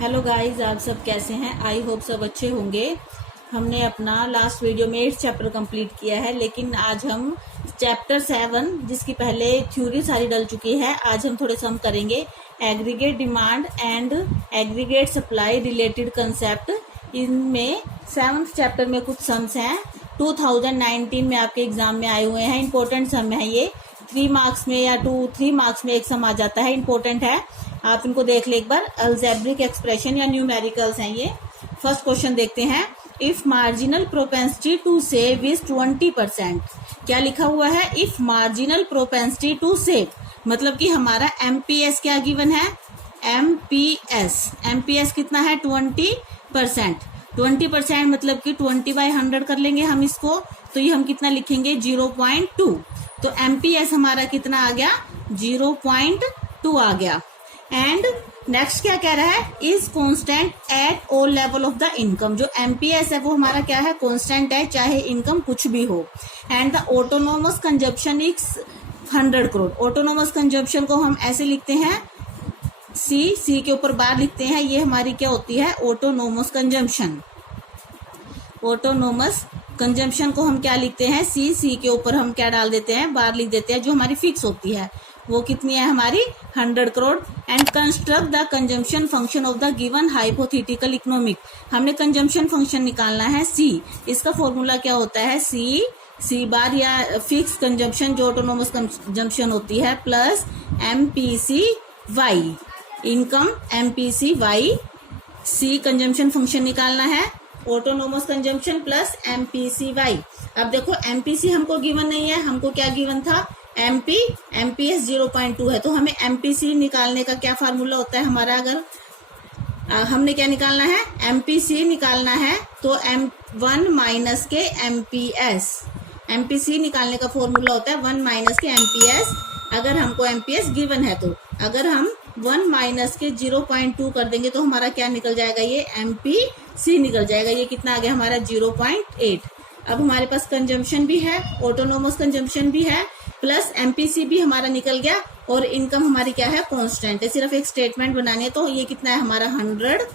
Hello guys, आप सब कैसे हैं। आई होप सब अच्छे होंगे। हमने अपना लास्ट वीडियो में 8 चैप्टर कंप्लीट किया है, लेकिन आज हम चैप्टर 7 जिसकी पहले थ्योरी सारी डल चुकी है, आज हम थोड़े सम करेंगे। Aggregate demand and aggregate supply related concept, इनमें 7th चैप्टर में कुछ सम्स हैं 2019 में आपके एग्जाम में आए हुए हैं। इंपॉर्टेंट सम है ये, 3 मार्क्स में या 3 मार्क्स में एक सम आ जाता है, इंपॉर्टेंट है। आप इनको देख ले एक बार। अलजेब्रिक एक्सप्रेशन या न्यूमेरिकल्स हैं ये। फर्स्ट क्वेश्चन देखते हैं। If marginal propensity to save is 20%, क्या लिखा हुआ है? If marginal propensity to save, मतलब कि हमारा एमपीएस क्या गिवन है? एमपीएस कितना है? 20%। 20% मतलब कि 20/100 कर लेंगे हम इसको, तो ये हम कितना लिखेंगे? 0.2। तो एमपीएस हमारा कितना आ गया? 0.2 आ गया। एंड नेक्स्ट क्या कह रहा है? Is constant at all level of the income. जो एमपीएस है वो हमारा क्या है? कांस्टेंट है, चाहे इनकम कुछ भी हो। And the autonomous consumption is 100 crore. Autonomous consumption को हम ऐसे लिखते हैं, सी के ऊपर बार लिखते हैं, ये हमारी क्या होती है? Autonomous consumption. ऑटोनोमस कंजम्पशन को हम क्या लिखते हैं? सी के ऊपर हम क्या डाल देते हैं? बार लिख देते हैं। जो हमारी फिक्स होती है वो कितनी है? हमारी 100 crore. And construct the consumption function of the given hypothetical economic. हमने कंजम्पशन फंक्शन निकालना है सी। इसका फॉर्मूला क्या होता है? सी बार या फिक्स कंजम्पशन जो ऑटोनोमस कंजम्पशन होती है, plus MPC Y, income MPC Y. C consumption function निकालना है, autonomous consumption plus MPC Y. अब देखो एमपीसी हमको गिवन नहीं है, हमको क्या गिवन था? एमपीएस 0.2 है। तो हमें एमपीसी निकालने का क्या फार्मूला होता है हमारा? अगर हमने क्या निकालना है? एमपीसी निकालना है, तो M1 माइनस के एमपीएस। एमपीसी निकालने का फॉर्मूला होता है 1 माइनस के एमपीएस, अगर हमको एमपीएस गिवन है तो। अगर हम 1 माइनस के 0.2 कर देंगे तो हमारा क्या निकल जाएगा? ये एमपीसी निकल जाएगा। ये कितना आ गया हमारा? 0.8। अब हमारे पास कंजम्पशन भी है, ऑटोनोमस कंजम्पशन भी है, प्लस एमपीसी भी हमारा निकल गया, और इनकम हमारी क्या है? कांस्टेंट है। सिर्फ एक स्टेटमेंट बनानी है। तो ये कितना है हमारा? 100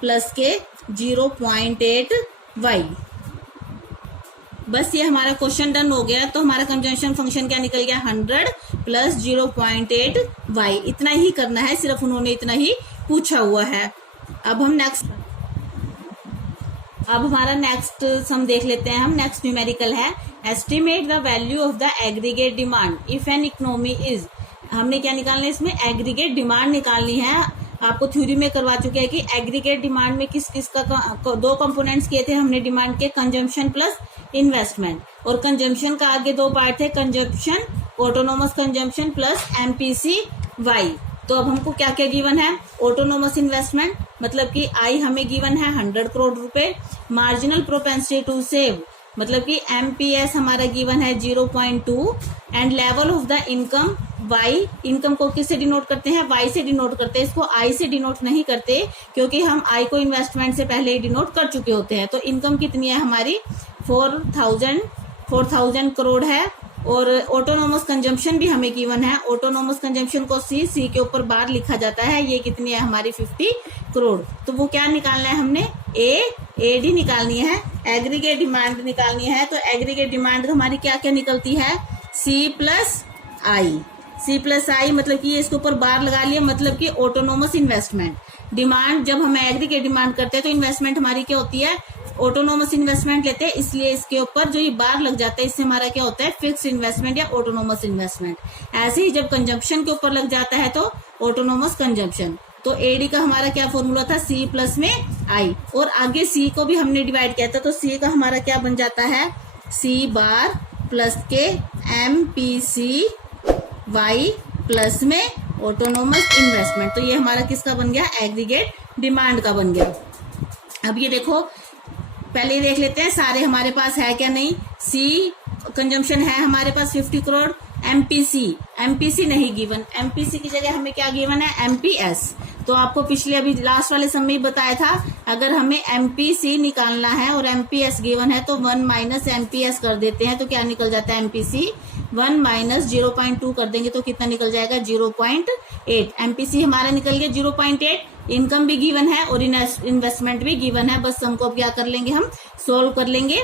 प्लस के 0.8 वाई। बस ये हमारा क्वेश्चन डन हो गया। तो हमारा कंजम्पशन फंक्शन क्या निकल गया? 100 प्लस 0.8 वाई। इतना ही करना है, सिर्फ उन्होंने इतना ही पूछा हुआ है। अब हमारा नेक्स्ट सम देख लेते हैं हम। नेक्स्ट न्यूमेरिकल है, estimate the value of the aggregate demand if an economy is. हमने क्या निकालना है इसमें? एग्रीगेट डिमांड निकालनी है। आपको थ्योरी में करवा चुके हैं कि एग्रीगेट डिमांड में किस किस का 2 कंपोनेंट्स किए थे हमने डिमांड के, कंजम्पशन प्लस इन्वेस्टमेंट। और कंजम्पशन का आगे 2 पार्ट थे, consumption, autonomous consumption plus MPC Y. तो अब हमको क्या क्या गिवन है? ऑटोनोमस इन्वेस्टमेंट मतलब कि आई हमें गिवन है 100 करोड़ रुपए। मार्जिनल प्रोपेंसिटी टू सेव मतलब कि एमपीएस हमारा गिवन है 0.2। And level of the income Y, income को किससे डिनोट करते हैं? वाई से डिनोट करते हैं। इसको आई से डिनोट नहीं करते, क्योंकि हम आई को इन्वेस्टमेंट से पहले ही डिनोट कर चुके होते हैं। तो इनकम कितनी है हमारी? 4,000 करोड़ है। और ऑटोनोमस कंजम्पशन भी हमें गिवन है। ऑटोनोमस कंजम्पशन को सी के ऊपर बार लिखा जाता है। ये कितनी है हमारी? 50 करोड़। तो वो क्या निकालना है हमने? एडी निकालनी है, एग्रीगेट डिमांड निकालनी है। तो एग्रीगेट डिमांड हमारी क्या क्या निकलती है? सी प्लस आई, मतलब कि ये इसके ऊपर बार लगा लिया, मतलब कि ऑटोनोमस इन्वेस्टमेंट। डिमांड जब हम एग्रीगेट डिमांड करते हैं तो इन्वेस्टमेंट हमारी क्या होती है? ऑटोनोमस इन्वेस्टमेंट लेते हैं, इसलिए इसके ऊपर जो ये बार लग जाता है इससे हमारा क्या होता है? फिक्स इन्वेस्टमेंट या ऑटोनोमस इन्वेस्टमेंट। ऐसे ही जब कंजम्पशन के ऊपर लग जाता है तो ऑटोनोमस कंजम्पशन। तो एडी का हमारा क्या फॉर्मूला था? सी प्लस में आई। और आगे सी को भी हमने डिवाइड किया था, तो सी का हमारा क्या बन जाता है? सी बार प्लस के एमपीसी वाई प्लस में ऑटोनोमस इन्वेस्टमेंट। तो ये हमारा किसका बन गया? एग्रीगेट डिमांड का बन गया। अब ये देखो, पहले देख लेते हैं सारे हमारे पास है क्या नहीं। सी कंजम्पशन है हमारे पास 50 करोड़। एमपीसी नहीं गिवन, एमपीसी की जगह हमें क्या गिवन है? एमपीएस। तो आपको पिछले अभी लास्ट वाले समय में बताया था, अगर हमें एमपीसी निकालना है और एमपीएस गिवन है तो 1 माइनस एमपीएस कर देते हैं, तो क्या निकल जाता है? एमपीसी 1 माइनस 0.2 कर देंगे तो कितना निकल जाएगा 0.8। एमपीसी हमारा निकल गया 0.8। इनकम भी गिवन है और इन्वेस्टमेंट भी गिवन है, बस हमको अब क्या कर लेंगे, हम सोल्व कर लेंगे।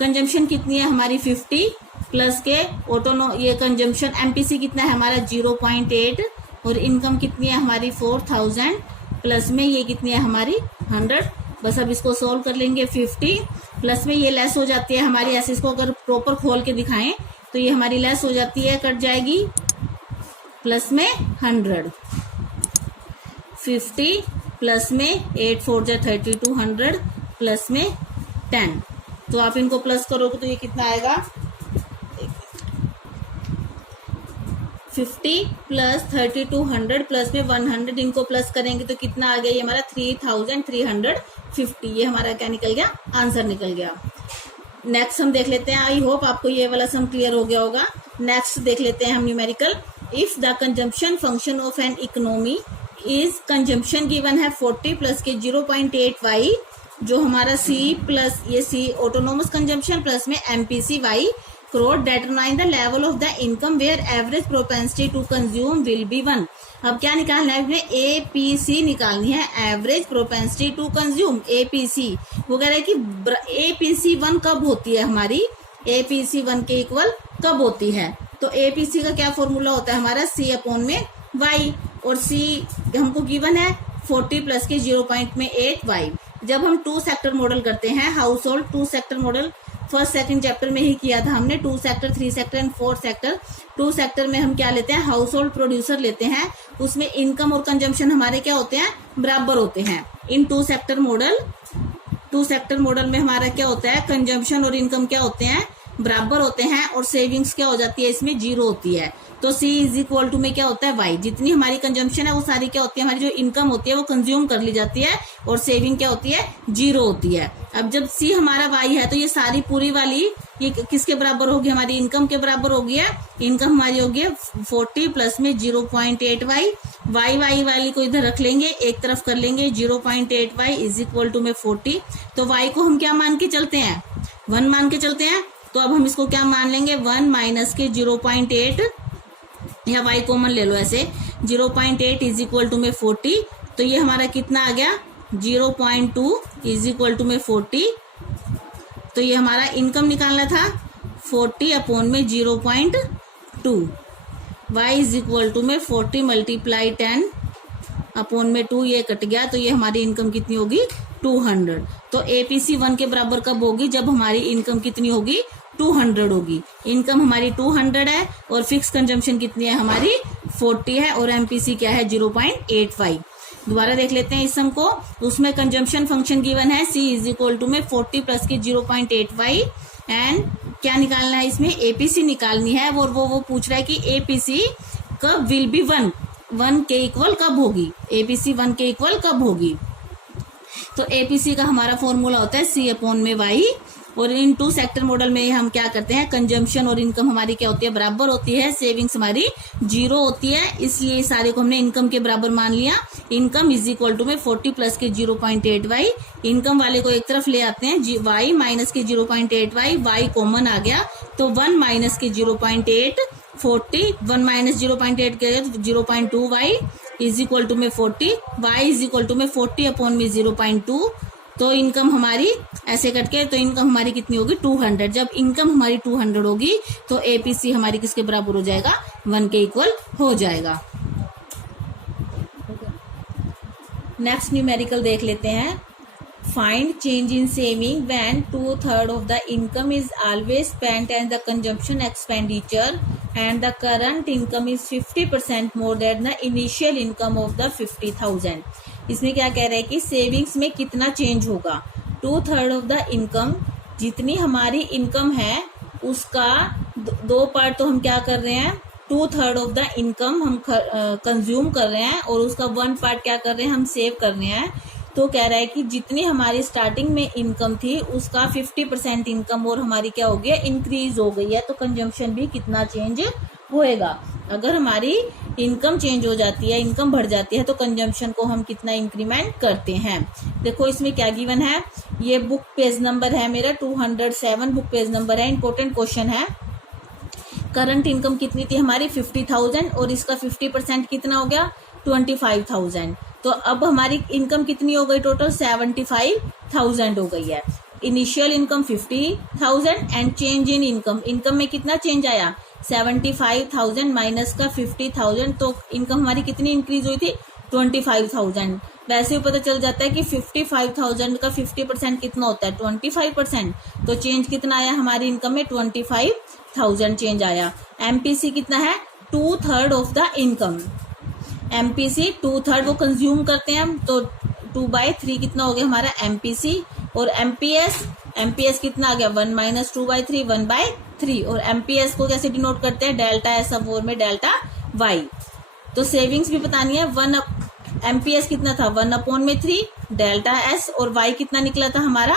कंजम्पशन कितनी है हमारी 50 प्लस के ये कंजम्पशन एमपीसी कितना है हमारा 0.8 और इनकम कितनी है हमारी 4000 प्लस में ये कितनी है हमारी 100। बस अब इसको सोल्व कर लेंगे। 50 प्लस में ये लेस हो जाती है हमारी, ऐसे इसको अगर प्रॉपर खोल के दिखाएं तो ये हमारी लेस हो जाती है, कट जाएगी, प्लस में 100। 50 प्लस में 8 4 जा 32, 100 प्लस में 10। तो आप इनको प्लस करोगे तो ये कितना आएगा 50 प्लस 32 100 प्लस में 100, इनको प्लस करेंगे तो कितना आ गया ये हमारा 3350। ये हमारा क्या निकल गया, आंसर निकल गया। नेक्स्ट हम देख लेते हैं। आई होप आपको ये वाला सम क्लियर हो गया होगा। नेक्स्ट देख लेते हैं हम numerical. If the consumption function of an economy is, consumption given है 40 प्लस के 0.8 वाई, जो हमारा सी प्लस ये सी ऑटोनोमस कंजम्पशन प्लस में MPC Y crore, determine the level of the income where average propensity to consume will be 1। अब क्या निकालना है इसमें, एपीसी निकालनी है, average propensity to consume, APC. वो कह रहा है कि एपीसी 1 कब होती है हमारी, एपीसी 1 के इक्वल कब होती है। तो एपीसी का क्या फॉर्मूला होता है हमारा सी अपॉन में वाई, और सी हमको गिवन है 40 प्लस के 0.8 वाई। जब हम 2 सेक्टर मॉडल करते हैं, house hold 2 sector model first second chapter में ही किया था हमने, 2 sector 3 sector and 4 sector. 2 sector में हम क्या लेते हैं, हाउस होल्ड प्रोड्यूसर लेते हैं, उसमें इनकम और कंजम्पशन हमारे क्या होते हैं, बराबर होते हैं। इन 2 सेक्टर मॉडल में हमारा क्या होता है, कंजम्पशन और इनकम क्या होते हैं, बराबर होते हैं, और सेविंग्स क्या हो जाती है इसमें 0 होती है। तो C इज इक्वल टू में क्या होता है वाई, जितनी हमारी कंजम्पशन है वो सारी क्या होती है, हमारी जो इनकम होती है वो कंज्यूम कर ली जाती है, और सेविंग क्या होती है 0 होती है। अब जब C हमारा वाई है तो ये सारी पूरी वाली ये किसके बराबर होगी, हमारी इनकम के बराबर होगी है। इनकम हमारी होगी 40 प्लस में 0.8 वाई, वाई वाली को इधर रख लेंगे, एक तरफ कर लेंगे 0.8 वाई इज इक्वल टू में 40। तो वाई को हम क्या मान के चलते हैं, 1 मान के चलते हैं। तो अब हम इसको क्या मान लेंगे, 1 माइनस के 0.8, या y कॉमन ले लो ऐसे, 0.8 इज इक्वल टू में 40। तो ये हमारा कितना आ गया 0.2 इज इक्वल टू में 40। तो ये हमारा इनकम निकालना था 40 अपॉन में 0.2, y इज इक्वल टू में 40 मल्टीप्लाई 10 अपॉन में 2, ये कट गया। तो ये हमारी इनकम कितनी होगी 200। तो एपीसी 1 के बराबर कब होगी, जब हमारी इनकम कितनी होगी 200 होगी। इनकम हमारी 200 है और फिक्स कंजम्पशन कितनी है हमारी 40 है, और एमपीसी क्या है 0.85। दोबारा देख लेते हैं इस सम को। उसमें कंजम्पशन फंक्शन गिवन है C इज इक्वल टू में 40 प्लस के 0.85, एंड क्या निकालना है इसमें, एपीसी निकालनी है। और वो पूछ रहा है कि एपीसी कब विल बी 1 के इक्वल कब होगी, एपीसी 1 के इक्वल कब होगी। तो एपीसी का हमारा फॉर्मूला होता है C अपॉन में वाई, और इन 2 सेक्टर मॉडल में हम क्या करते हैं, कंजम्पशन और इनकम हमारी क्या होती है, बराबर होती है, सेविंग्स हमारी 0 होती है, इसलिए सारे को हमने इनकम के बराबर मान लिया। इनकम इज इक्वल टू में 40 प्लस के 0.8 वाई, इनकम वाले को एक तरफ ले आते हैं, वाई माइनस के 0.8 वाई कॉमन आ गया, तो 1 माइनस के 0.8 40, 1 माइनस 0.8 के 0.2 वाई इज इक्वल टू में 40, वाई इज इक्वल टू में 40 अपॉन में 0.2। तो इनकम हमारी ऐसे कट के, तो इनकम हमारी कितनी होगी 200। जब इनकम हमारी 200 होगी तो एपीसी हमारी किसके बराबर हो जाएगा, 1 के इक्वल हो जाएगा। नेक्स्ट न्यूमेरिकल देख लेते हैं। Find change in saving when 2/3 of the income is always spent and the consumption expenditure and the current income is 50% more than the initial income of the 50,000। इसमें क्या कह रहा है कि सेविंग्स में कितना चेंज होगा, 2/3 ऑफ द इनकम, जितनी हमारी इनकम है उसका 2 पार्ट तो हम क्या कर रहे हैं, 2/3 ऑफ द इनकम हम कंज्यूम कर रहे हैं, और उसका 1 पार्ट क्या कर रहे हैं, हम सेव कर रहे हैं। तो कह रहा है कि जितनी हमारी स्टार्टिंग में इनकम थी उसका 50% इनकम और हमारी क्या हो गया, इंक्रीज हो गई है। तो कंजम्पशन भी कितना चेंज होएगा, अगर हमारी इनकम चेंज हो जाती है, इनकम बढ़ जाती है, तो कंजम्पशन को हम कितना इंक्रीमेंट करते हैं। देखो इसमें क्या गिवन है, ये बुक पेज नंबर है मेरा 207, बुक पेज नंबर है, इंपॉर्टेंट क्वेश्चन है। करंट इनकम कितनी थी हमारी 50,000 और इसका 50% कितना हो गया 25,000। तो अब हमारी इनकम कितनी हो गई टोटल 75,000 हो गई है। Initial income 50,000 and change in income में कितना चेंज आया 75,000 माइनस का 50,000, तो इनकम हमारी कितनी इंक्रीज हुई थी 25,000। वैसे ही पता चल जाता है कि 55,000 का 50% कितना होता है 25%। तो चेंज कितना आया हमारी इनकम में 25,000 चेंज आया। एमपीसी कितना है 2/3 ऑफ द इनकम। एमपीसी 2/3 वो कंज्यूम करते हैं हम, तो 2/3 कितना हो गया हमारा एमपीसी। और एमपीएस कितना आ गया 1 - 2/3 1/3। और एमपीएस को कैसे डिनोट करते हैं डेल्टा एस अपॉन में डेल्टा वाई। तो सेविंग्स भी बतानी है। एमपीएस कितना था 1/3 डेल्टा एस और वाई कितना निकला था हमारा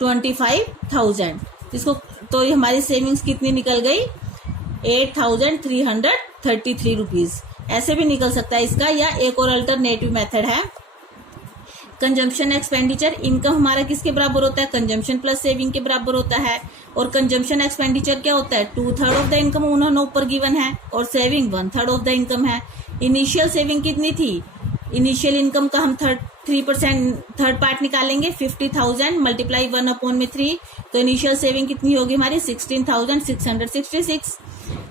25,000। इसको तो ये हमारी सेविंग्स कितनी निकल गई 8,333 रुपीज। ऐसे भी निकल सकता है इसका, या एक और अल्टरनेटिव मेथड है कंजम्पशन एक्सपेंडिचर। इनकम हमारा किसके बराबर होता है कंजम्पशन प्लस सेविंग के बराबर होता है। और कंजम्पशन एक्सपेंडिचर क्या होता है 2/3 ऑफ द इनकम उन्होंने ऊपर गिवन है, और सेविंग 1/3 ऑफ द इनकम है। इनिशियल सेविंग कितनी थी, इनिशियल इनकम का हम 3% थर्ड पार्ट निकालेंगे 50,000 मल्टीप्लाई 1/3। तो इनिशियल सेविंग कितनी होगी हमारी 16,666।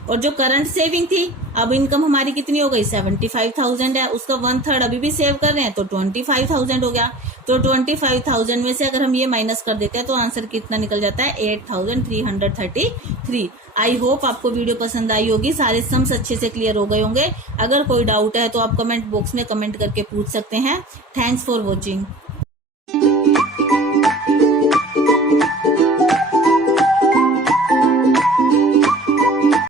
और जो करंट सेविंग थी, अब इनकम हमारी कितनी हो गई 75,000 है, उसका 1/3 अभी भी सेव कर रहे हैं तो 25,000 हो गया। तो 25,000 में से अगर हम ये माइनस कर देते हैं तो आंसर कितना निकल जाता है 8,333। आई होप आपको वीडियो पसंद आई होगी, सारे सम्स अच्छे से क्लियर हो गए होंगे। अगर कोई डाउट है तो आप कमेंट बॉक्स में कमेंट करके पूछ सकते हैं। Thanks for watching.